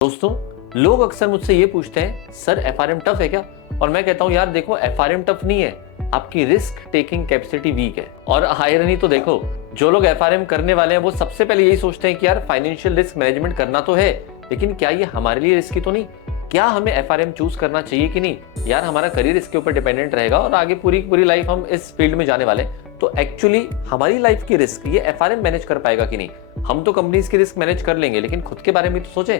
दोस्तों, लोग अक्सर मुझसे ये पूछते हैं सर एफआरएम टफ है क्या। और मैं कहता हूं यार देखो, एफआरएम टफ नहीं है, आपकी रिस्क टेकिंग कैपेसिटी वीक है। और आयरनी तो देखो, जो लोग एफआरएम करने वाले हैं वो सबसे पहले यही सोचते हैं कि यार फाइनेंशियल रिस्क मैनेजमेंट करना तो है, लेकिन क्या ये हमारे लिए रिस्की तो नहीं, क्या हमें एफआरएम चूज करना चाहिए कि नहीं, यार हमारा करियर इसके ऊपर डिपेंडेंट रहेगा और आगे पूरी पूरी लाइफ हम इस फील्ड में जाने वाले हैं। तो एक्चुअली हमारी लाइफ की रिस्क ये एफआरएम मैनेज कर पाएगा कि नहीं। हम तो कंपनीज की रिस्क मैनेज कर लेंगे, लेकिन खुद के बारे में तो सोचें।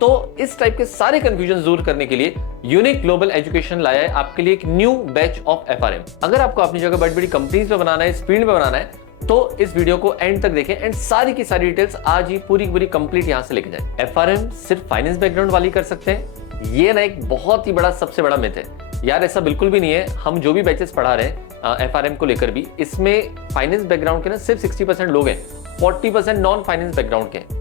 तो इस टाइप के सारे कंफ्यूजन दूर करने के लिए यूनिक ग्लोबल एजुकेशन लाया है आपके लिए एक न्यू बैच ऑफ एफआरएम। अगर आपको अपनी जगह बड़ी बड़ी कंपनीज में बनाना है, इस फील्ड में बनाना है, तो इस वीडियो को एंड तक देखें एंड सारी की सारी डिटेल्स आज ही पूरी पूरी कंप्लीट यहां से लेके जाए। एफआरएम सिर्फ फाइनेंस बैकग्राउंड वाली कर सकते हैं, ये ना एक बहुत ही बड़ा सबसे बड़ा मिथ है यार, ऐसा बिल्कुल भी नहीं है। हम जो भी बैचेस पढ़ा रहे हैं एफआरएम को लेकर भी, इसमें फाइनेंस बैकग्राउंड के ना सिर्फ 60% लोग हैं, 40% नॉन फाइनेंस बैकग्राउंड के हैं।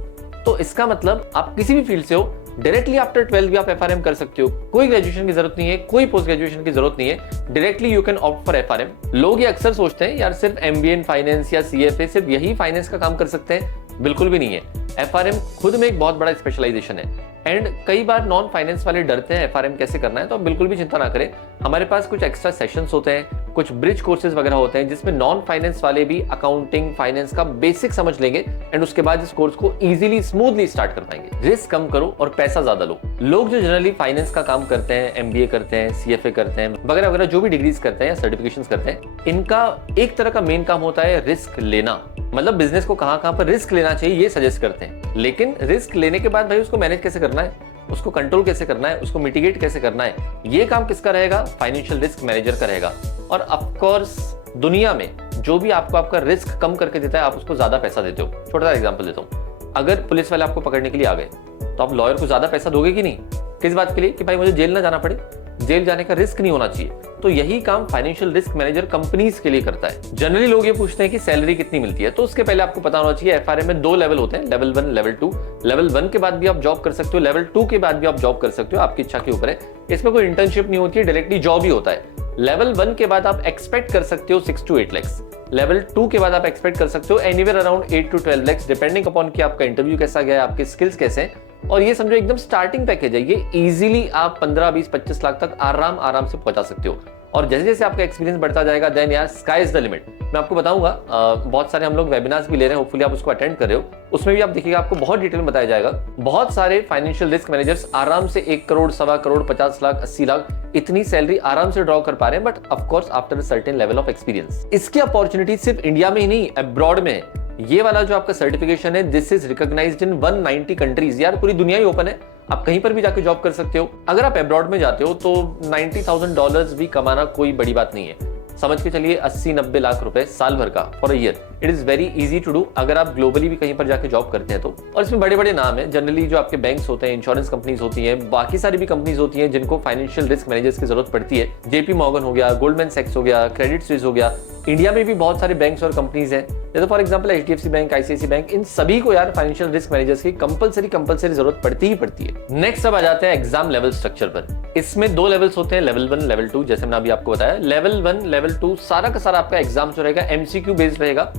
तो इसका मतलब आप किसी भी फील्ड से हो, डायरेक्टली आफ्टर 12 भी आप एफआरएम कर सकते हो। कोई ग्रेजुएशन की जरूरत नहीं है, कोई पोस्ट ग्रेजुएशन की जरूरत नहीं है, directly you can opt for FRM. लोग ये अक्सर सोचते हैं यार सिर्फ एमबीए इन फाइनेंस या सीएफए सिर्फ यही फाइनेंस का काम कर सकते हैं, बिल्कुल भी नहीं है। एफआरएम खुद में एक बहुत बड़ा स्पेशलाइजेशन है एंड कई बार नॉन फाइनेंस वाले डरते हैं एफआरएम कैसे करना है, तो आप बिल्कुल भी चिंता ना करें। हमारे पास कुछ एक्स्ट्रा सेशंस होते हैं, कुछ ब्रिज कोर्सेज वगैरह होते हैं जिसमें नॉन फाइनेंस वाले भी अकाउंटिंग फाइनेंस का बेसिक समझ लेंगे एंड उसके बाद इस कोर्स को इजीली स्मूथली स्टार्ट कर पाएंगे। रिस्क कम करो और पैसा ज्यादा लो। लोग जो जनरली फाइनेंस का काम करते हैं, एमबीए करते हैं, सीएफए करते हैं वगैरह वगैरह, जो भी डिग्रीज करते हैं या सर्टिफिकेशंस करते हैं, इनका एक तरह का मेन काम होता है रिस्क लेना। मतलब बिजनेस को कहां पर रिस्क लेना चाहिए ये सजेस्ट करते हैं, लेकिन रिस्क लेने के बाद भाई उसको मैनेज कैसे करना है, उसको कंट्रोल कैसे करना है, उसको मिटिगेट कैसे करना है, ये काम किसका रहेगा? फाइनेंशियल रिस्क मैनेजर का रहेगा। और ऑफ कोर्स दुनिया में जो भी आपको आपका रिस्क कम करके देता है, आप उसको ज्यादा पैसा देते हो। छोटा सा एग्जांपल देता हूं, अगर पुलिस वाले आपको पकड़ने के लिए आ गए तो आप लॉयर को ज्यादा पैसा दोगे कि नहीं? किस बात के लिए? कि भाई मुझे जेल ना जाना पड़े, जेल जाने का रिस्क नहीं होना चाहिए। तो यही काम फाइनेंशियल रिस्क मैनेजर कंपनीज के लिए करता है। जनरली लोग ये पूछते हैं कि सैलरी कितनी मिलती है, तो उसके पहले आपको पता होना चाहिए एफआरएम में 2 लेवल होते हैं, लेवल 1, लेवल 2। लेवल 1 के बाद भी आप जॉब कर सकते हो, लेवल 2 के बाद भी आप जॉब कर सकते हो, आपकी इच्छा के ऊपर है। इसमें कोई इंटर्नशिप नहीं होती है, डायरेक्टली जॉब ही होता है। लेवल 1 के बाद आप एक्सपेक्ट कर सकते हो 6 to 8 lakhs। लेवल 2 के बाद आप एक्सपेक्ट कर सकते हो anywhere around 8 to 12 lakhs, depending upon कि आपका इंटरव्यू कैसा गया, आपके स्किल्स कैसे हैं। और ये समझो एकदम स्टार्टिंग पैकेज है, ये इजीली आप 15, 20, 25 लाख तक आराम से पहुंचा सकते हो। और जैसे जैसे आपका एक्सपीरियंस बढ़ता जाएगा, देन यार स्काई इज द लिमिट। मैं आपको बताऊंगा, बहुत सारे हम लोग वेबिनार्स भी ले रहे हैं, होपफुली आप उसको अटेंड कर रहे हो, उसमें भी आप देखिएगा आपको बहुत डिटेल में बताया जाएगा। बहुत सारे फाइनेंशियल रिस्क मैनेजर्स आराम से 1 करोड़, 1.25 करोड़, 50 लाख, 80 लाख इतनी सैलरी आराम से ड्रॉ कर पा रहे हैं, but of course after a certain level of experience. इसकी अपॉर्चुनिटी सिर्फ इंडिया में ही नहीं, अब्रॉड में है। ये वाला जो आपका सर्टिफिकेशन है, this is recognised in 190 countries. यार पूरी दुनिया ही ओपन है, आप कहीं पर भी जाके जॉब कर सकते हो। अगर आप अब्रॉड में जाते हो तो $90,000 भी कमाना कोई बड़ी बात नहीं है। समझ के चलिए 80-90 लाख रुपए साल भर का for a year. It is very easy to do अगर आप ग्लोबली भी कहीं पर जाके जॉब करते हैं तो। और इसमें बड़े बड़े नाम है, जनरली जो आपके बैंक्स होते हैं, इंश्योरेंस कंपनीज होती हैं, बाकी सारी भी कंपनीज होती हैं जिनको फाइनेंशियल रिस्क मैनेजर्स की जरूरत पड़ती है। जेपी मॉर्गन हो गया, गोल्डमैन सैक्स हो गया, क्रेडिट स्विस हो गया। इंडिया में भी बहुत सारे बैंक्स और कंपनीज हैं, जैसे for example HDFC bank, ICICI bank, इन सभी को यार फाइनेंशियल रिस्क मैनेजर्स की कंपलसरी जरूरत पड़ती ही पड़ती है। नेक्स्ट अब आ जाते हैं एग्जाम लेवल स्ट्रक्चर पर। इसमें 2 लेवल्स होते हैं, लेवल 1, लेवल 2। जैसे मैंने अभी आपको बताया, लेवल 1, लेवल 2 सारा का सारा आपका एग्जाम जो रहेगा एमसीक्यू बेस्ड रहेगा।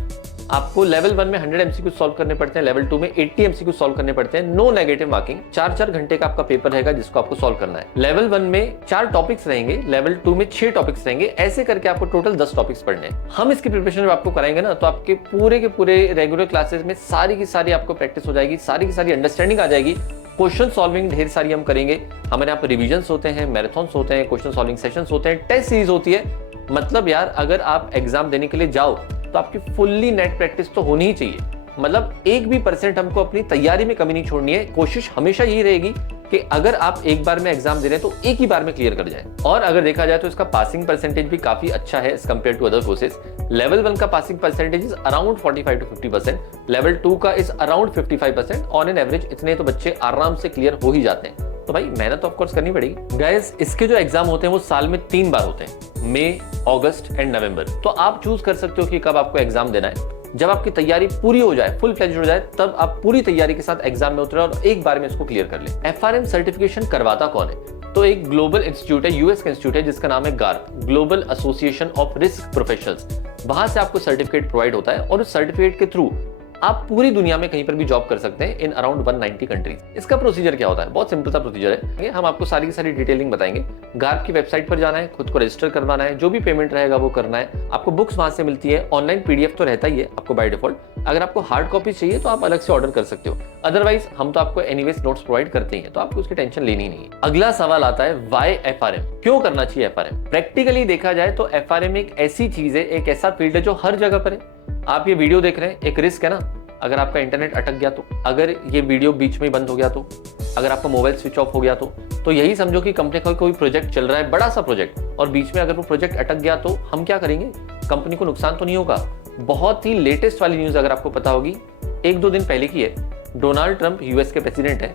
आपको लेवल 1 में 100 एमसीक्यू सॉल्व करने पड़ते हैं, लेवल 2 में 80 एमसीक्यू सॉल्व करने पड़ते हैं, नो नेगेटिव मार्किंग। 4-4 घंटे का आपका पेपर रहेगा जिसको आपको सॉल्व करना है। लेवल 1 में 4 टॉपिक्स रहेंगे, लेवल 2 में 6 टॉपिक्स रहेंगे। ऐसे करके आपको टोटल 10 टॉपिक्स पढ़ने हैं। हम इसकी प्रिपरेशन जब आपको कराएंगे ना, तो आपके पूरे के पूरे रेगुलर क्लासेस में सारी की सारी आपको प्रैक्टिस हो जाएगी, सारी की सारी अंडरस्टैंडिंग आ जाएगी। क्वेश्चन सॉल्विंग ढेर सारी हम करेंगे। हमारे यहाँ पर रिविजन्स होते हैं, मैराथन्स होते हैं, क्वेश्चन सॉल्विंग सेशंस होते हैं, टेस्ट सीरीज होती है। मतलब यार अगर आप एग्जाम देने के लिए जाओ तो आपकी फुल्ली नेट प्रैक्टिस तो होनी ही चाहिए। मतलब 1 भी % हमको अपनी तैयारी में कमी नहीं छोड़नी है। कोशिश हमेशा यही रहेगी कि अगर आप एक बार में एग्जाम दे रहे हैं तो एक ही बार में क्लियर कर जाए। और अगर देखा जाए तो इसका पासिंग परसेंटेज भी काफी अच्छा है as compare to other courses. Level 1 का passing percentage is around 45 to 50%, level 2 का is around 55%। On an average इतने तो बच्चे आराम से क्लियर हो ही जाते हैं। तो भाई मेहनत तो ऑफ कोर्स करनी पड़ेगी। गाइस, इसके जो एग्जाम होते हैं वो साल में 3 बार होते हैं, मई, अगस्त एंड नवंबर। तो आप चूज कर सकते हो कि कब आपको एग्जाम देना है। जब आपकी तैयारी पूरी हो जाए, फुल फ्लेज्ड हो जाए, तब आप पूरी तैयारी के साथ एग्जाम में उतरे और एक बार में इसको क्लियर कर ले। एफआरएम सर्टिफिकेशन करवाता कौन है? तो एक ग्लोबल इंस्टीट्यूट है, यूएस का इंस्टीट्यूट है जिसका नाम है Garp, global association of risk professionals. वहां से आपको सर्टिफिकेट प्रोवाइड होता है और उस सर्टिफिकेट के थ्रू आप पूरी दुनिया में कहीं पर भी जॉब कर सकते हैं इन अराउंड 190 कंट्रीज। इसका प्रोसीजर क्या होता है? बहुत सिंपल सा प्रोसीजर है, हम आपको सारी की सारी डिटेलिंग बताएंगे। गार्प की वेबसाइट पर जाना है, खुद को रजिस्टर करवाना है, जो भी पेमेंट रहेगा वो करना है। आपको बुक्स वहां से मिलती है, ऑनलाइन पीडीएफ तो रहता ही है आपको बाय डिफॉल्ट। अगर आपको हार्ड कॉपी चाहिए तो आप अलग से ऑर्डर कर सकते हो, अदरवाइज हम तो आपको एनीवेज नोट्स प्रोवाइड करते हैं, तो आपको उसकी टेंशन लेनी नहीं है। अगला सवाल आता है व्हाई एफआरएम, क्यों करना चाहिए एफआरएम? प्रैक्टिकली देखा जाए तो एफआरएम एक ऐसी चीज है, एक ऐसा फील्ड है जो हर जगह पर है। आप ये वीडियो देख रहे हैं, एक रिस्क है ना, अगर आपका इंटरनेट अटक गया तो, अगर ये वीडियो बीच में बंद हो गया तो, अगर आपका मोबाइल स्विच ऑफ हो गया तो यही समझो कि कंपनी का कोई प्रोजेक्ट चल रहा है, बड़ा सा प्रोजेक्ट, और बीच में अगर वो प्रोजेक्ट अटक गया तो हम क्या करेंगे? कंपनी को नुकसान तो नहीं होगा। बहुत ही लेटेस्ट वाली न्यूज अगर आपको पता होगी, 1-2 दिन पहले की है, डोनाल्ड ट्रंप यूएस के प्रेसिडेंट है,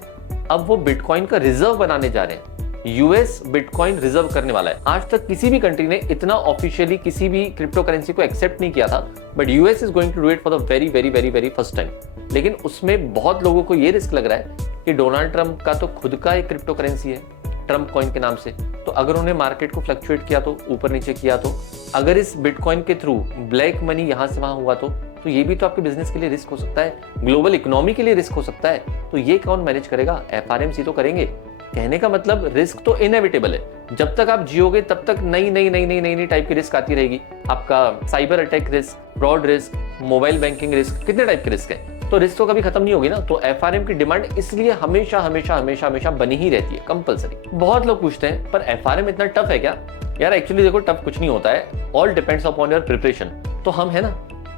अब वो बिटकॉइन का रिजर्व बनाने जा रहे हैं। यूएस बिटकॉइन रिजर्व करने वाला है। आज तक किसी भी कंट्री ने इतना ऑफिशियली किसी भी क्रिप्टो करेंसी को एक्सेप्ट नहीं किया था, but US is going to do it for the very very very very first time. लेकिन उसमें बहुत लोगों को ये रिस्क लग रहा है कि डोनाल्ड ट्रंप का तो खुद का एक क्रिप्टो करेंसी है ट्रंप कॉइन के नाम से, तो अगर उन्हें मार्केट को फ्लक्चुएट किया तो, ऊपर नीचे किया तो, अगर इस बिटकॉइन के थ्रू ब्लैक मनी यहां से वहां हुआ तो ये भी तो आपके बिजनेस के लिए रिस्क हो सकता है, ग्लोबल इकोनॉमी के लिए रिस्क हो सकता है। तो ये कौन मैनेज करेगा? एफआरएमसी तो करेंगे। कहने का मतलब रिस्क तो इनएविटेबल है, जब तक आप जियोगे तब तक नई नई नई नई नई नई टाइप की रिस्क आती रहेगी। आपका cyber attack risk, fraud risk, mobile banking risk, कितने टाइप के रिस्क है, तो रिस्क तो कभी खत्म नहीं होगी ना। तो एफआरएम की डिमांड इसलिए हमेशा हमेशा हमेशा हमेशा बनी ही रहती है, कंपलसरी। बहुत लोग पूछते हैं पर एफआरएम इतना टफ है क्या? यार एक्चुअली देखो, टफ कुछ नहीं होता है, all depends upon your preparation. तो हम है ना,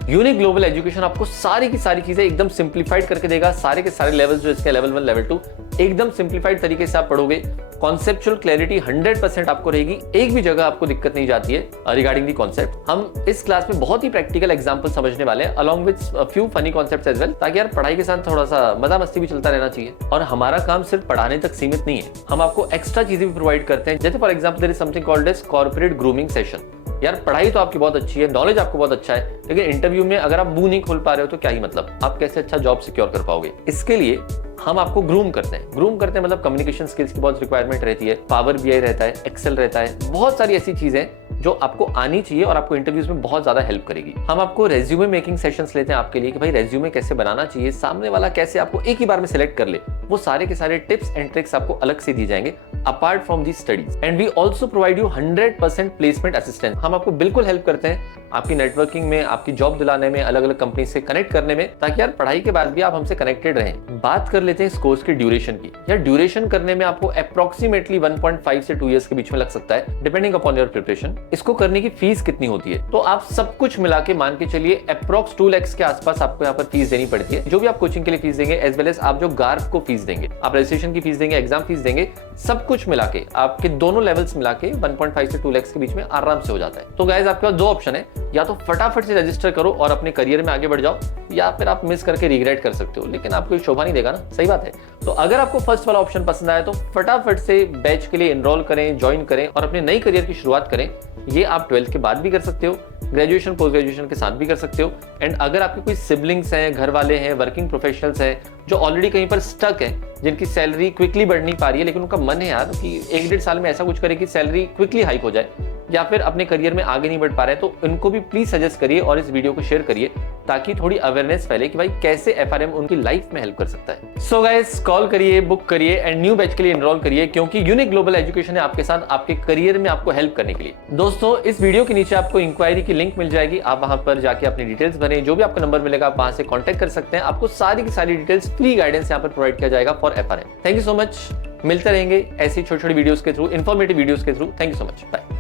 यूनिक ग्लोबल एजुकेशन आपको सारी की सारी चीजें एकदम सिंप्लीफाइड करके देगा। सारे के सारे लेवल्स जो इसके लेवल 1 लेवल 2 एकदम सिंप्लीफाइड तरीके से आप पढ़ोगे। कॉन्सेप्चुअल क्लैरिटी 100% आपको रहेगी, एक भी जगह आपको दिक्कत नहीं जाती है रिगार्डिंग दी कॉन्सेप्ट। हम इस क्लास में बहुत ही प्रैक्टिकल एग्जांपल समझने वाले हैं along with few funny concepts as well, ताकि यार पढ़ाई के साथ थोड़ा सा मजा मस्ती भी चलता रहना चाहिए। और हमारा काम सिर्फ पढ़ाने तक सीमित नहीं है, हम आपको एक्स्ट्रा चीजें भी प्रोवाइड करते हैं। जैसे for example there is something called as corporate grooming session. यार पढ़ाई तो आपकी बहुत अच्छी है, नॉलेज आपको बहुत अच्छा है, लेकिन इंटरव्यू में अगर आप मुंह नहीं खोल पा रहे हो तो क्या ही मतलब, आप कैसे अच्छा जॉब सिक्योर कर पाओगे? इसके लिए हम आपको ग्रूम करते हैं। ग्रूम करते हैं मतलब कम्युनिकेशन स्किल्स की बहुत रिक्वायरमेंट रहती है, पावर बीआई रहता है, एक्सेल रहता है, बहुत सारी ऐसी चीजें जो आपको आनी चाहिए और आपको इंटरव्यूज में बहुत ज्यादा हेल्प करेगी। हम आपको रेज्यूमे मेकिंग सेशंस लेते हैं आपके लिए कि भाई रेज्यूमे कैसे बनाना चाहिए, सामने वाला कैसे आपको एक ही बार में सिलेक्ट कर ले, वो सारे के सारे टिप्स एंड ट्रिक्स आपको अलग से दिए जाएंगे apart from the studies. And we also provide you 100% placement assistance. हम आपको बिल्कुल हेल्प करते हैं आपकी नेटवर्किंग में, आपकी जॉब दिलाने में, अलग अलग कंपनी से कनेक्ट करने में, ताकि यार पढ़ाई के बाद भी आप हमसे कनेक्टेड रहें। बात कर लेते हैं इस कोर्स की ड्यूरेशन की। यार ड्यूरेशन करने में आपको अप्रोक्सीमेटली 1.5 से 2 इयर्स के बीच में लग सकता है, डिपेंडिंग अपॉन योर प्रिपरेशन। इसको करने की फीस कितनी होती है? तो आप सब कुछ मिला के मान के चलिए अप्रोक्स 2 लाख के आसपास आपको यहाँ पर फीस देनी पड़ती है, जो भी आप कोचिंग के लिए फीस देंगे, एज वेल एज आप जो गार्प को फीस देंगे, आप रजिस्ट्रेशन की फीस देंगे, एग्जाम फीस देंगे, सब कुछ मिला के आपके दोनों लेवल्स मिला के 1.5 से 2 लाख के बीच में आराम से हो जाता है। तो गाइस आपके पास 2 ऑप्शन है, या तो फटाफट से रजिस्टर करो और अपने करियर में आगे बढ़ जाओ, या फिर आप मिस करके रिग्रेट कर सकते हो, लेकिन आपको शोभा नहीं देगा ना, सही बात है। तो अगर आपको फर्स्ट वाला ऑप्शन पसंद आया तो फटाफट से बैच के लिए एनरोल करें, ज्वाइन करें और अपने नई करियर की शुरुआत करें। ये आप 12th के बाद भी कर सकते हो, ग्रेजुएशन पोस्ट ग्रेजुएशन के साथ भी कर सकते हो। एंड अगर आपके कोई सिबलिंग्स हैं, घर वाले हैं, वर्किंग प्रोफेशनल्स हैं जो ऑलरेडी कहीं पर स्टक है, जिनकी सैलरी क्विकली बढ़ नहीं पा रही है, लेकिन उनका मन है यार कि 1-1.5 साल में ऐसा कुछ करे कि सैलरी क्विकली हाइक हो जाए, या फिर अपने करियर में आगे नहीं बढ़ पा रहे, तो इनको भी प्लीज सजेस्ट करिए और इस वीडियो को शेयर करिए, ताकि थोड़ी अवेयरनेस फैले कि भाई कैसे एफआरएम उनकी लाइफ में हेल्प कर सकता है। सो गाइस कॉल करिए, बुक करिए एंड न्यू बैच के लिए एनरोल करिए, क्योंकि यूनिक ग्लोबल एजुकेशन है आपके साथ आपके करियर में आपको हेल्प करने के लिए। दोस्तों इस वीडियो के नीचे आपको इंक्वायरी की लिंक मिल जाएगी, आप वहां पर जाके अपनी डिटेल्स भरें, जो भी आपका नंबर मिलेगा आप वहां से कॉन्टैक्ट कर सकते हैं। आपको सारी की सारी डिटेल्स फ्री गाइडेंस यहाँ पर प्रोवाइड किया जाएगा for FRM. Thank you so much, मिलते रहेंगे ऐसी छोटी छोटी वीडियोस के थ्रू, इन्फॉर्मेटिव वीडियोस के through. Thank you so much, bye.